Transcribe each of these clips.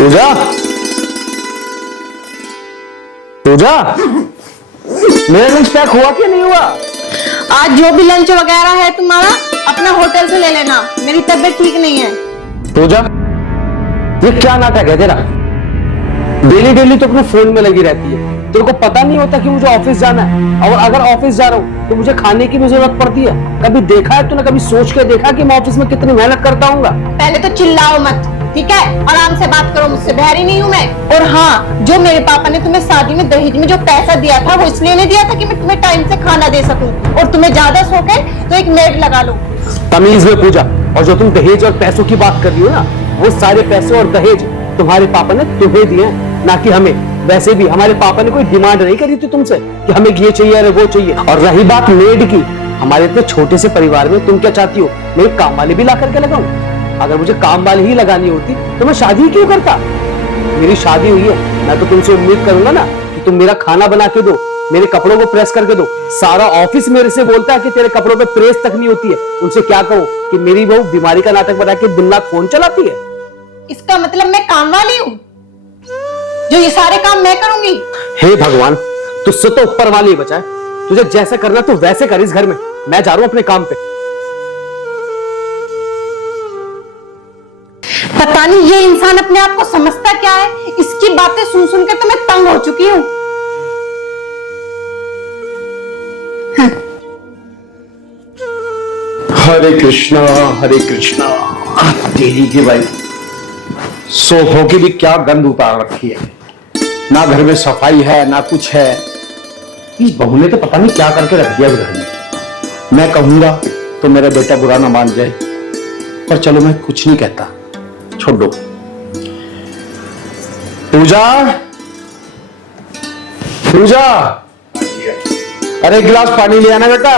पूजा, पूजा, मेरा lunch pack हुआ कि नहीं हुआ? आज जो भी लंच वगैरह है तुम्हारा अपना होटल से ले लेना, मेरी तबीयत ठीक नहीं है। पूजा, ये क्या नाटक है तेरा? डेली डेली तो अपने फोन में लगी रहती है। तेरे को पता नहीं होता कि मुझे ऑफिस जाना है, और अगर ऑफिस जा रहा हूँ तो मुझे खाने की भी जरूरत पड़ती है। कभी देखा है तूने, कभी सोच के देखा कि मैं ऑफिस में कितनी मेहनत करता हूँ? पहले तो चिल्लाओ मत, ठीक है? आराम से बात करो, मुझसे बहरी नहीं हूँ मैं। और हाँ, जो मेरे पापा ने तुम्हें शादी में दहेज में जो पैसा दिया था वो इसलिए नहीं दिया था कि मैं तुम्हें टाइम से खाना दे सकूं, और तुम्हें ज्यादा शौक है तो एक मेड लगा लो। तमीज में पूजा, और जो तुम दहेज और पैसों की बात कर रही हो ना, वो सारे पैसे और दहेज तुम्हारे पापा ने तुम्हें दिए हैं, ना कि हमें। वैसे भी हमारे पापा ने कोई डिमांड नहीं करी थी तुमसे कि हमें ये चाहिए अरे वो चाहिए। और रही बात मेड की, हमारे इतने छोटे से परिवार में तुम क्या चाहती हो मैं एक काम वाली भी ला करके लगाऊं? अगर मुझे काम वाली ही लगानी होती तो मैं शादी क्यों करता? मेरी शादी हुई है, मैं तो तुमसे उम्मीद करूंगा ना कि तुम मेरा खाना बना के दो, मेरे कपड़ों को प्रेस करके दो। सारा ऑफिस मेरे से बोलता है कि तेरे कपड़ों पे प्रेस तक नहीं होती है। उनसे क्या कहूं कि मेरी बहू बीमारी का नाटक बना के दिन रात फोन चलाती है? इसका मतलब मैं काम वाली हूँ जो ये सारे काम मैं करूंगी? हे भगवान, तुझसे तो ऊपर वाली बचाए। तुझे जैसे करना तू वैसे कर इस घर में। मैं जा रहा हूं अपने काम पे। पता नहीं ये इंसान अपने आप को समझता क्या है। इसकी बातें सुन सुन के तो मैं तंग हो चुकी हूँ। हरे कृष्णा हरे कृष्णा। तेरी की भाई सोफों की भी क्या गंद उतार रखी है। ना घर में सफाई है ना कुछ है। इस बहू ने तो पता नहीं क्या करके रख दिया घर में। मैं कहूंगा तो मेरा बेटा बुरा ना मान जाए, पर चलो मैं कुछ नहीं कहता, छोड़ दो। पूजा, पूजा, अरे एक गिलास पानी ले आना बेटा।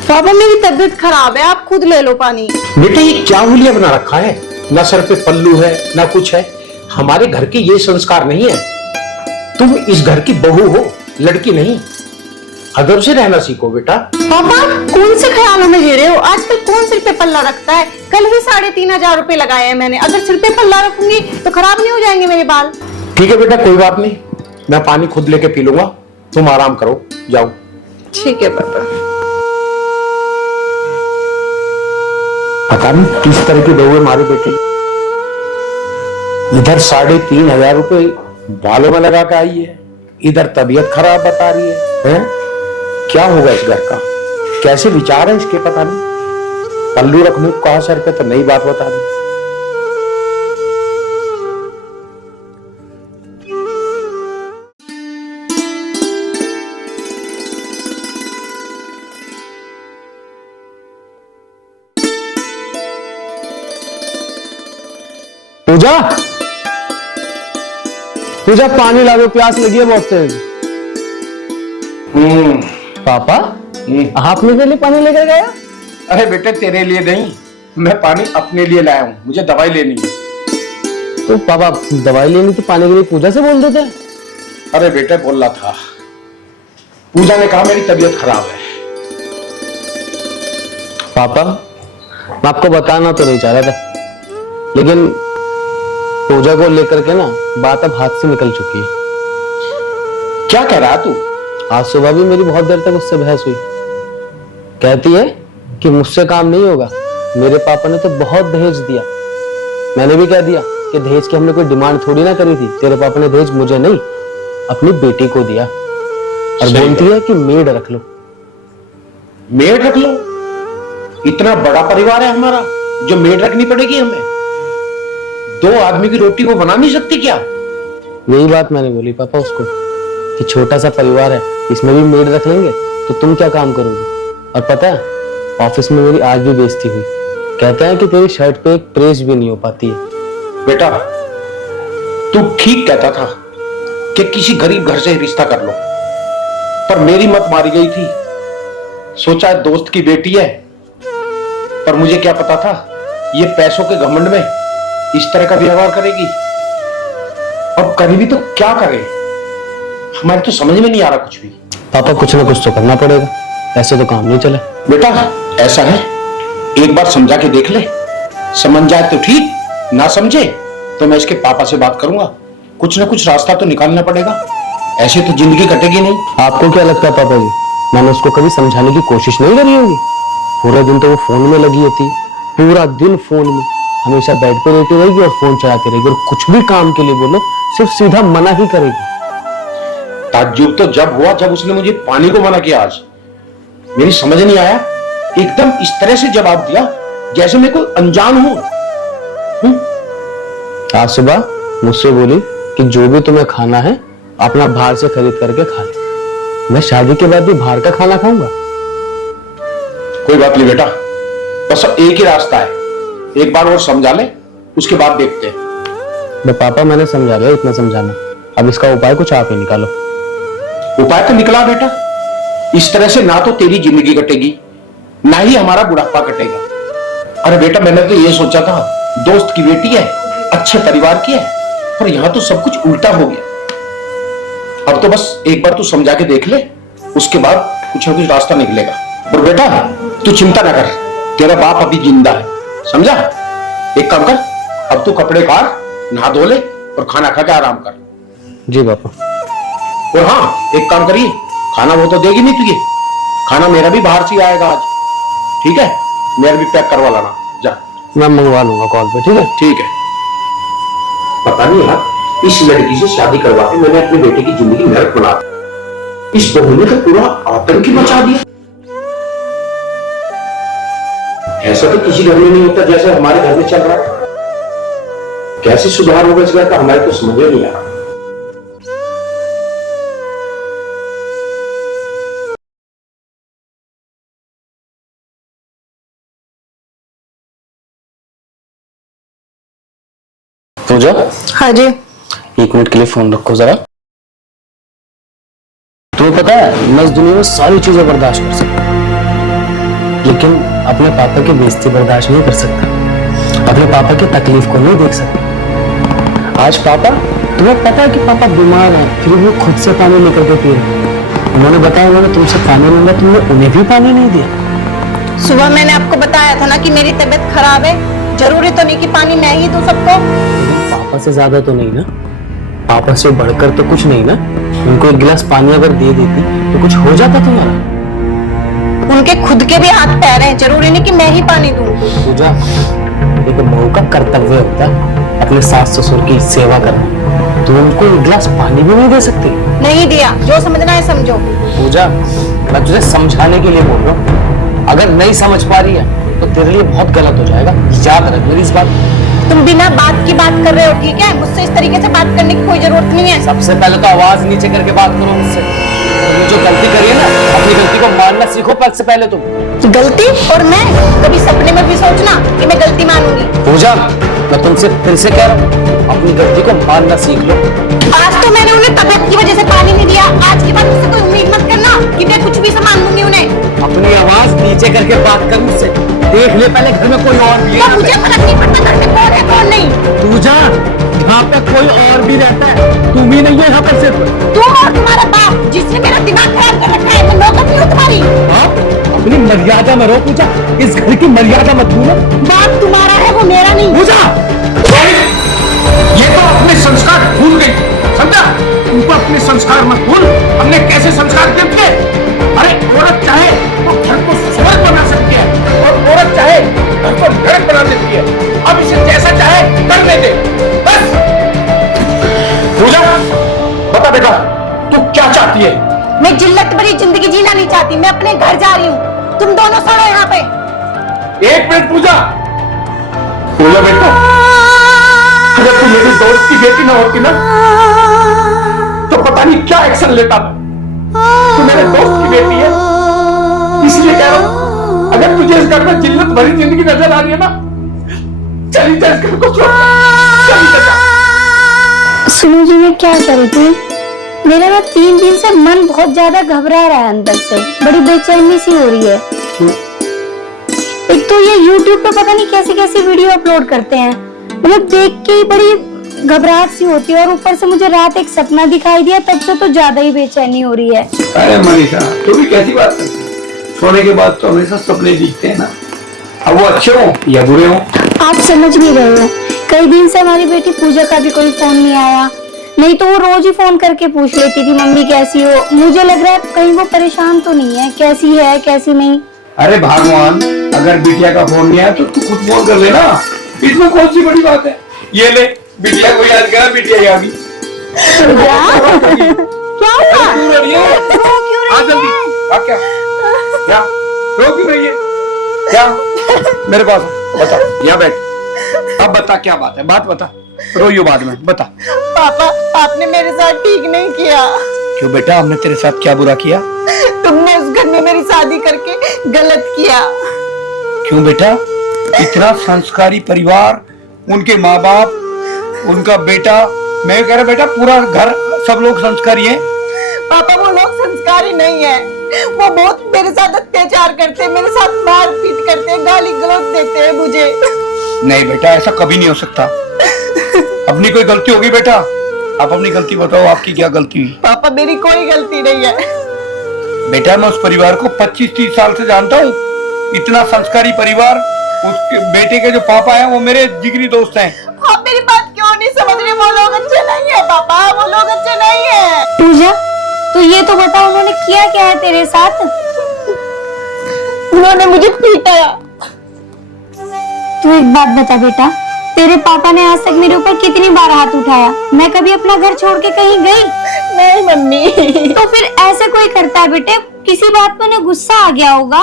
पापा मेरी तबीयत खराब है, आप खुद ले लो पानी। बेटा ये क्या हुलिया बना रखा है? ना सर पे पल्लू है ना कुछ है। हमारे घर के ये संस्कार नहीं है। तुम इस घर की बहू हो, लड़की नहीं। अदब से रहना सीखो बेटा। पापा कौन से ख्यालों में जी रहे हो? आजकल कौन सिर पे पल्ला रखता है? कल ही 3,500 रुपए लगाए हैं मैंने। अगर सिर पे पल्ला रखूंगी तो खराब नहीं हो जाएंगे मेरे बाल? ठीक है बेटा, कोई बात नहीं, मैं पानी खुद लेके पी लूंगा। तुम आराम करो, जाओ। ठीक है पापा। पता नहीं किस तरह की बहू है हमारे बेटे। इधर 3,500 रुपए बालों में लगा के आई है, इधर तबीयत खराब बता रही है। क्या होगा इस घर का? कैसे विचार है इसके पता नहीं। पल्लू रखने को कहा सर पे तो नई बात बता दी। पूजा, पूजा पानी ला दो, प्यास लगी है बहुत तेज। पापा, आप मेरे लिए पानी लेकर गया? अरे बेटे तेरे लिए नहीं, मैं पानी अपने लिए लाया हूँ, मुझे दवाई लेनी है। तो पापा दवाई लेनी तो पानी के लिए पूजा से बोल देते। अरे बेटे बोल रहा था, पूजा ने कहा मेरी तबीयत खराब है। पापा मैं आपको बताना तो नहीं चाह रहा था, लेकिन पूजा को लेकर के ना बात अब हाथ से निकल चुकी है। क्या कह रहा तू? आज सुबह भी मेरी बहुत देर तक उससे बहस हुई। कहती है कि मुझसे काम नहीं होगा, मेरे पापा ने तो बहुत दहेज दिया। मैंने भी कह दिया कि दहेज की हमने कोई डिमांड थोड़ी ना करी थी, तेरे पापा ने दहेज मुझे नहीं अपनी बेटी को दिया। और बोलती है कि मेड रख लो। मेड रख लो? इतना बड़ा परिवार है हमारा जो मेड रखनी पड़ेगी हमें? 2 आदमी की रोटी वो बना नहीं सकती क्या? यही बात मैंने बोली पापा उसको कि छोटा सा परिवार है, इसमें भी मेड रख लेंगे तो तुम क्या काम करोगी? और पता है ऑफिस में मेरी आज भी बेइज्जती हुई। कहते हैं कि तेरी शर्ट पे एक प्रेस भी नहीं हो पाती है। बेटा तू ठीक कहता था कि किसी गरीब घर से रिश्ता कर लो, पर मेरी मत मारी गई थी। सोचा दोस्त की बेटी है, पर मुझे क्या पता था ये पैसों के घमंड में इस तरह का व्यवहार करेगी। अब करी भी तो क्या करे, हमारे तो समझ में नहीं आ रहा कुछ भी। पापा कुछ ना कुछ तो करना पड़ेगा, ऐसे तो काम नहीं चला। बेटा ऐसा है, एक बार समझा के देख ले, समझ जाए तो ठीक, ना समझे तो मैं इसके पापा से बात करूंगा, कुछ ना कुछ रास्ता तो निकालना पड़ेगा, ऐसे तो जिंदगी कटेगी नहीं। आपको क्या लगता है पापा जी, मैंने उसको कभी समझाने की कोशिश नहीं करी होगी? पूरा दिन तो वो फोन में लगी होती, पूरा दिन फोन में, हमेशा बेड पे लेटी रहेगी और फोन चलाती रहेगी, और कुछ भी काम के लिए बोलो सिर्फ सीधा मना ही करेगी। ताज्जुब तो जब हुआ जब उसने मुझे पानी को मना किया। आज मेरी समझ नहीं आया, एकदम इस तरह से जवाब दिया जैसे मैं कोई अनजान हूं। आज सुबह मुझसे बोली कि जो भी तुम्हें खाना है अपना बाहर से खरीद करके खा ले। मैं शादी के बाद भी बाहर का खाना खाऊंगा? कोई बात नहीं बेटा, बस अब एक ही रास्ता है, एक बार और समझा ले, उसके बाद देखते हैं। पापा मैंने समझा लिया, इतना समझाना, अब इसका उपाय कुछ आप ही निकालो। उपाय तो निकला बेटा, इस तरह से ना तो तेरी जिंदगी कटेगी ना ही हमारा बुढ़ापा कटेगा। अरे बेटा मैंने तो ये सोचा था दोस्त की बेटी है, अच्छे परिवार की है, पर यहां तो सब कुछ उल्टा हो गया। अब तो बस एक बार तू समझा के देख ले, उसके बाद कुछ ना कुछ रास्ता निकलेगा। और बेटा तू चिंता ना कर, तेरा बाप अभी जिंदा है, समझा? एक काम कर, अब तू कपड़े काट, नहा धो ले और खाना खा के आराम कर। जी पापा। और हाँ एक काम करिए, खाना वो तो देगी नहीं तुझे, खाना मेरा भी बाहर से आएगा आज, ठीक है? मेरा भी पैक करवा लाना, जा। मैं मंगवा लूंगा कॉल पे, ठीक है? ठीक है। पता नहीं यार, इस लड़की से शादी करवा के मैंने अपने बेटे की जिंदगी नरक बना दी। इस बहू ने तो पूरा आतंक ही मचा दिया। ऐसा तो किसी घर में नहीं होता जैसे हमारे घर में चल रहा है। कैसे सुधार होगा इस घर का, हमारे तो समझ में नहीं आ रहा। पूजा, हाँ जी। 1 मिनट के लिए फोन रखो जरा। तुम्हें पता है मैं इस दुनिया में सारी चीजें बर्दाश्त कर सकता हूँ, लेकिन अपने पापा की बेइज्जती बर्दाश्त नहीं कर सकता, अपने पापा की तकलीफ को नहीं देख सकता। आज पापा, तुम्हें पता है कि पापा बीमार हैं, फिर भी खुद से पानी लेकर के पी रहे। उन्होंने बताया उन्होंने तुमसे पानी मांगा, तुमने उन्हें भी पानी नहीं दिया। सुबह मैंने आपको बताया था ना कि मेरी तबीयत खराब है, जरूरी तो नहीं कि पानी मैं ही दूं सबको। पापा से ज्यादा तो नहीं ना, पापा से बढ़कर तो कुछ नहीं ना। उनको 1 गिलास पानी अगर दे देती तो कुछ हो जाता तुम्हारा। उनके खुद के भी हाथ पैर हैं, जरूरी नहीं कि मैं ही पानी दूं। पूजा, एक बहू का कर्तव्य होता है अपने सास ससुर की सेवा करना, तो उनको 1 गिलास पानी भी नहीं दे सकते? नहीं दिया, जो समझना है समझो। पूजा, मैं तुझे समझाने के लिए बोल रहा हूँ, अगर नहीं समझ पा रही है तो तेरे लिए बहुत गलत हो जाएगा, याद रख मेरी इस बात। तुम बिना बात की बात कर रहे हो, ठीक है? मुझसे इस तरीके से बात करने की कोई जरूरत नहीं है। सबसे पहले तो आवाज नीचे करके बात करो मुझसे। तुमने जो गलती करी है ना, अपनी गलती को मानना सीखो पहले से पहले तुम। गलती? और मैं कभी सपने में भी सोचना कि मैं गलती मानूंगी? पूजा, मैं तुमसे फिर से कह रहा हूँ, अपनी गलती को मानना सीख लो। आज तो मैंने उन्हें तबीयत की वजह से पानी नहीं दिया, आज के बाद मुझसे कोई उम्मीद मत करना कि मैं कुछ भी सामान दूंगी उन्हें। अपनी आवाज नीचे करके बात कर मुझसे, देख ले पहले घर में कोई और भी है। मुझे फर्क नहीं पड़ता घर में कौन है कौन नहीं। पूजा, यहाँ पे कोई और भी रहता है, तुम ही नहीं है यहाँ पर सिर्फ। तुम और तुम्हारा बाप, जिसने मेरा दिमाग खराब कर रखा है, मैं नौकर नहीं हूँ तुम्हारी। अपनी मर्यादा में रहो पूजा, इस घर की मर्यादा मत भूलो। बाप तुम्हारा है, वो मेरा नहीं। पूजा, ये तो अपने संस्कार भूल गई, समझा? तुमको अपने संस्कार मत भूल। हमने कैसे संस्कार दिए थे? अरे औरत चाहे तो घर को स्वर्ग बना सकती है, और औरत चाहे घर को नरक बना देती है। अब इसे जैसा चाहे करने दे, बस। पूजा, बता बेटा, तू क्या चाहती है? मैं जिल्लत भरी जिंदगी जीना नहीं चाहती, मैं अपने घर जा रही हूँ। तुम दोनों सड़ो यहाँ पे। 1 मिनट पूजा। पूजा बेटा, अगर तू मेरी दोस्त की बेटी ना होती ना, तो पता नहीं क्या एक्शन लेता था। तू मेरे दोस्त की बेटी है, इसलिए कह रहा हूं, अगर तुझे इस घर में जिल्लत भरी जिंदगी नजर आ रही है ना, चली जा, इस घर को छोड़, चली जा। सुनो जी, मैं क्या करूँ थी, मेरा ना 3 दिन से मन बहुत ज्यादा घबरा रहा है, अंदर से बड़ी बेचैनी सी हो रही है। एक तो ये YouTube पे पता नहीं कैसी कैसी वीडियो अपलोड करते हैं, मतलब देख के ही बड़ी घबराहट सी होती है, और ऊपर से मुझे रात एक सपना दिखाई दिया, तब से तो ज्यादा ही बेचैनी हो रही है। अरे मनीषा, तू भी कैसी बात करती है? सोने के बाद तो हमेशा सपने दिखते हैं ना, अब वो अच्छे हो या बुरे हो। आप समझ नहीं रहे हो, कई दिन से हमारी बेटी पूजा का भी कोई फोन नहीं आया, नहीं तो वो रोज ही फोन करके पूछ लेती थी मम्मी कैसी हो। मुझे लग रहा है कहीं वो परेशान तो नहीं है, कैसी है कैसी नहीं। अरे भगवान, अगर बिटिया का फोन नहीं आया तो तू खुद फोन कर लेना, इसमें कौन सी बड़ी बात है। ये ले, बिटिया को याद करा, बिटिया आ गई। क्या हुआ? क्यों रो रही है? आ जल्दी आ। क्या रो क्यों रही है? क्या मेरे पास बता, यहाँ बैठ। अब बता क्या बात है, बात बता, रोइयो बाद में बता। पापा, आपने मेरे साथ ठीक नहीं किया। क्यों बेटा, हमने तेरे साथ क्या बुरा किया? तुमने उस घर में मेरी शादी करके गलत किया। क्यों बेटा, इतना संस्कारी परिवार, उनके माँ बाप, उनका बेटा, मैं कह रहा बेटा पूरा घर सब लोग संस्कारी हैं। पापा वो लोग संस्कारी नहीं है, वो बहुत मेरे साथ अत्याचार करते हैं, मेरे साथ मार पीट करते हैं, गाली गलौज देते हैं मुझे। नहीं बेटा, ऐसा कभी नहीं हो सकता। अपनी कोई गलती होगी बेटा, आप अपनी गलती बताओ, आपकी क्या गलती हुई? पापा मेरी कोई गलती नहीं है। बेटा मैं उस परिवार को 25-30 साल से जानता हूँ, इतना संस्कारी परिवार, उसके बेटे के जो पापा हैं वो मेरे जिगरी दोस्त हैं। आप मेरी बात क्यों नहीं समझ रहे? वो लोग अच्छे नहीं है पापा, वो लोग अच्छे नहीं है। पूजा, तो ये तो बता उन्होंने किया क्या है तेरे साथ? उन्होंने मुझे पीटा। तू एक बात बता बेटा, तेरे पापा ने आज तक मेरे ऊपर कितनी बार हाथ उठाया? मैं कभी अपना घर छोड़ के कहीं गई? नहीं मम्मी। तो फिर ऐसे कोई करता है बेटे? किसी बात पे उन्हें गुस्सा आ गया होगा।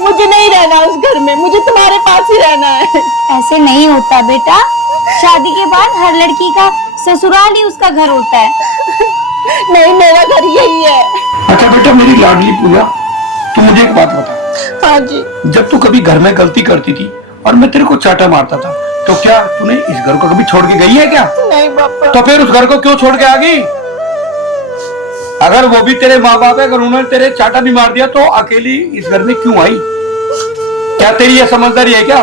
मुझे नहीं रहना उस घर में, मुझे तुम्हारे पास ही रहना है। ऐसे नहीं होता बेटा, शादी के बाद हर लड़की का ससुराल ही उसका घर होता है। नहीं, मेरा घर यही है। अच्छा बेटा मेरी लाडली पूजा, तू मुझे एक बात बता। हाँ जी। जब तू कभी घर में गलती करती थी और मैं तेरे को चाटा मारता था, तो क्या तूने इस घर को कभी छोड़ के गई है क्या? नहीं पापा। तो फिर उस घर को क्यों छोड़ के आ गई? अगर वो भी तेरे माँ बाप है, अगर उन्होंने तेरे चाटा भी मार दिया तो अकेली इस घर में क्यों आई? क्या तेरी ये समझदारी है क्या?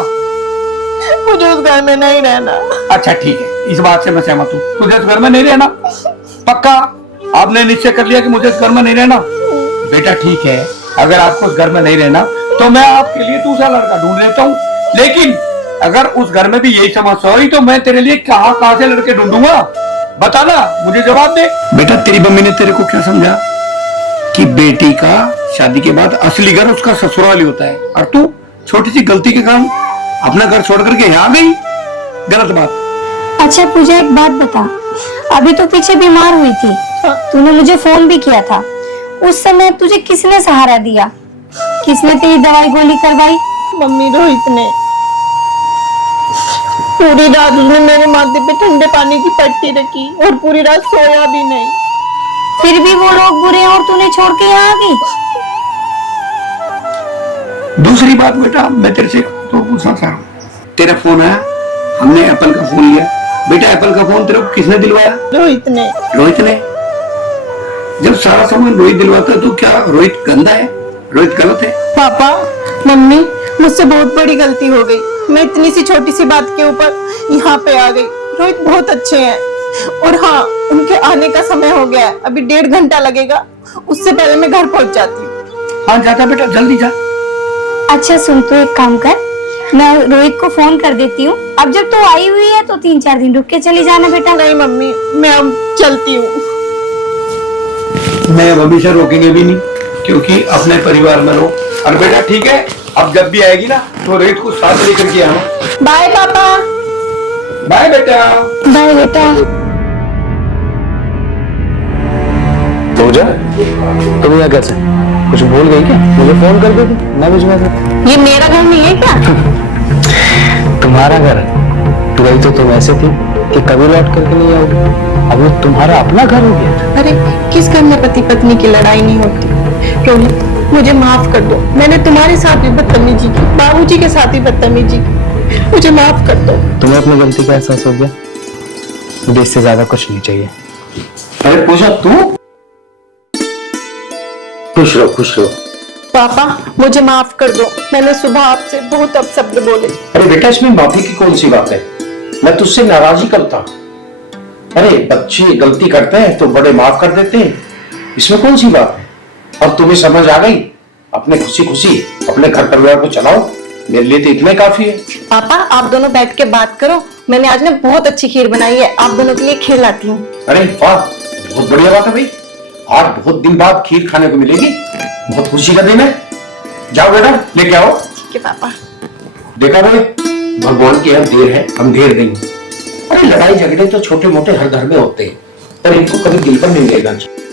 मुझे उस घर में नहीं रहना। अच्छा ठीक है, इस बात से मैं सहमत हूँ, तुझे इस घर में नहीं रहना पक्का? आपने निश्चय कर लिया कि मुझे इस घर में नहीं रहना? बेटा ठीक है, अगर आपको उस घर में नहीं रहना तो मैं आपके लिए दूसरा लड़का ढूंढ लेता हूँ, लेकिन अगर उस घर में भी यही समस्या हुई तो मैं तेरे लिए कहाँ से लड़के ढूंढूंगा? बताना, मुझे जवाब दे। बेटा तेरी मम्मी ने तेरे को क्या समझा कि बेटी का शादी के बाद असली घर उसका ससुराल ही होता है, और तू छोटी सी गलती के कारण अपना घर छोड़ करके यहाँ गई? गलत बात। अच्छा पूजा एक बात बता, अभी तो पीछे बीमार हुई थी, तूने मुझे फोन भी किया था, उस समय तुझे किसने सहारा दिया? किसने तेरी दवाई गोली करवाई? मम्मी, रोहित ने। पूरी रात उसने मेरे माथे पे ठंडे पानी की पट्टी रखी और पूरी रात सोया भी नहीं। फिर भी वो लोग बुरे हैं और तूने छोड़ के यहाँ आ गई? दूसरी बात बेटा, मैं तेरे से तो पूछना चाह रहा हूँ, तेरा फोन आया, हमने एप्पल का फोन लिया, बेटा एप्पल का फोन तेरे को किसने दिलवाया? रोहित ने। रोहित ने? जब सारा सामान रोहित दिलवाता है तो क्या रोहित गंदा है, रोहित गलत है? पापा, मम्मी, मुझसे बहुत बड़ी गलती हो गई। मैं इतनी सी छोटी सी बात के ऊपर यहाँ पे आ गई। रोहित बहुत अच्छे हैं, और हाँ, उनके आने का समय हो गया है, अभी 1.5 घंटा लगेगा, उससे पहले मैं घर पहुँच जाती हूँ। हाँ जाता बेटा, जल्दी जा। अच्छा सुन, तू एक काम कर, मैं रोहित को फोन कर देती हूँ, अब जब तू आई हुई है तो 3-4 दिन रुक के चली जाना बेटा। नहीं मम्मी, मैं अब चलती हूँ। मैं अभी से रोकेंगे भी नहीं, क्योंकि अपने परिवार में रहो। और बेटा ठीक है, अब जब भी आएगी ना तो रोहित को साथ लेकर के आना। बाय पापा। बाय बेटा। बाय बेटा। पूजा, तुम यहाँ कैसे? कुछ भूल गई क्या? मुझे फोन कर देती, मैं भिजवा देता। ये मेरा घर नहीं है क्या? तुम्हारा घर? गई तो तुम ऐसे थी कि कभी लौट करके नहीं आओगे, अब वो तुम्हारा अपना घर हो गया। अरे किस घर में पति पत्नी की लड़ाई नहीं होती? रोहित, मुझे माफ कर दो, मैंने तुम्हारे साथ भी बदतमीजी की, बाबूजी के साथ भी बदतमीजी की, मुझे माफ कर दो। तुम्हें अपनी गलती का एहसास हो गया? मुझे इससे ज्यादा कुछ नहीं चाहिए। अरे पूजा तू? खुश रहो, खुश रहो। पापा, मुझे माफ कर दो, मैंने सुबह आपसे बहुत अपशब्द बोले। अरे बेटा इसमें माफी की कौन सी बात है? मैं तुझसे नाराज ही कब था? अरे बच्चे गलती करते हैं तो बड़े माफ कर देते हैं, इसमें कौन सी बात है? और तुम्हें समझ आ गई? अपने खुशी खुशी अपने घर परिवार को चलाओ, मेरे लिए तो इतना ही काफी है। पापा आप दोनों बैठ के बात करो, मैंने आज ना बहुत अच्छी खीर बनाई है, आप दोनों के लिए खीर लाती हूँ। अरे वाह, बहुत बढ़िया बात है भाई। आज बहुत दिन बाद खीर खाने को मिलेगी, बहुत खुशी का दिन है। जाओ बेटा लेके आओ। ठीक है पापा। देखा भाई, भगवान की अब देर है, हम ढेर नहीं। अरे लड़ाई झगड़े तो छोटे मोटे हर घर में होते हैं, पर इनको कभी दिल पर नहीं लेना चाहिए।